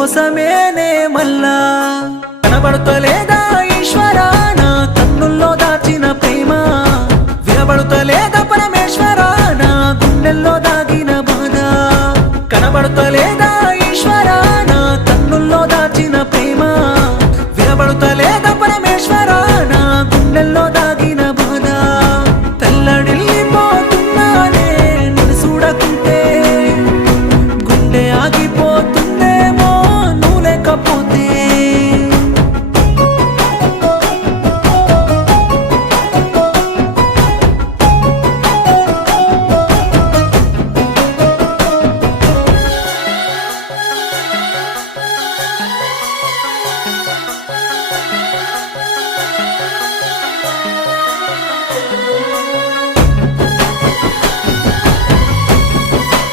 మోసమేనే మల్లా కనబడుతలేదా ఈశ్వరా నా కన్నుల్లో దాచిన ప్రేమ వినబడుతలేదా పరమేశ్వరా నా గుండెల్లో దాగిన బాధ కనబడుతలే